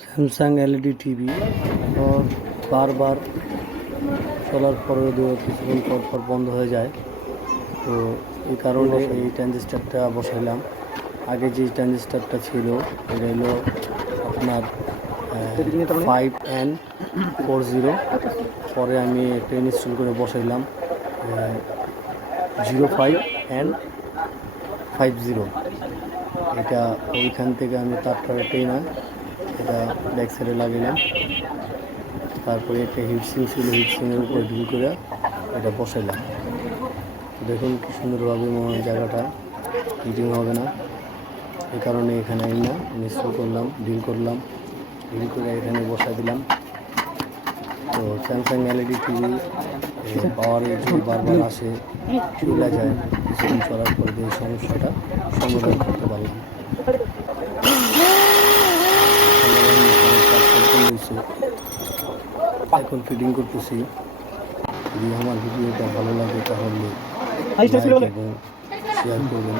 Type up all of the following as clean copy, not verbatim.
Samsung LED TV বারবার চলার পরেও কিছুক্ষণ পর পর বন্ধ হয়ে যায়। তো এই কারণে এই ট্রানজিস্টারটা বসাইলাম। আগে যে ট্রানজিস্টারটা ছিল এটা হলো আপনার 5N40। পরে আমি একটা ইনস্টল করে বসাইলাম 05N50। এটা ওইখান থেকে আমি তারটা টেনে এটা ব্যাক সাইডে লাগাইলাম। তারপরে একটা হিটসিং ছিল, হিটসিংয়ের উপরে ডিল করে এটা বসাইলাম। দেখুন কি সুন্দরভাবে জায়গাটা হিটিং হবে না, এই কারণে এখানে ইনস্টল করলাম, ডিল করে এখানে বসাই দিলাম। তো স্যামসাং এলইডি টিভি পাওয়ারের যে বারবার আসে চলে যায়, কিছুদিন চলার পরে এই সমস্যাটা সমাধান করতে পারলাম। এখন ফিটিং করতেছি। যদি আমার ভিডিওটা ভালো লাগে তাহলে লাইক এবং শেয়ার করবেন।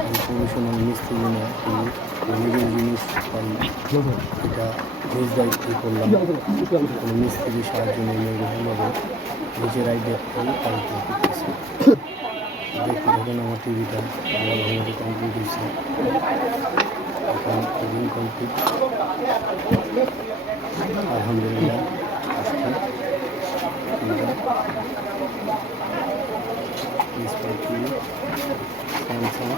আমি প্রফেশনাল মিস্ত্রি না, নিজের জিনিস পাই, এটা নিজ দায়িত্বই করলাম। কোনো মিস্ত্রির সাহায্য নিয়ে বিভিন্নভাবে নিজের আইডিয়া কাজ করতেছি। দেখতে থাকেন আমার টিভিটা ভালোভাবে কমপ্লিট হয়েছে। এখন ফিটিং কমপ্লিট, আলহামদুলিল্লাহ। স্যামসাং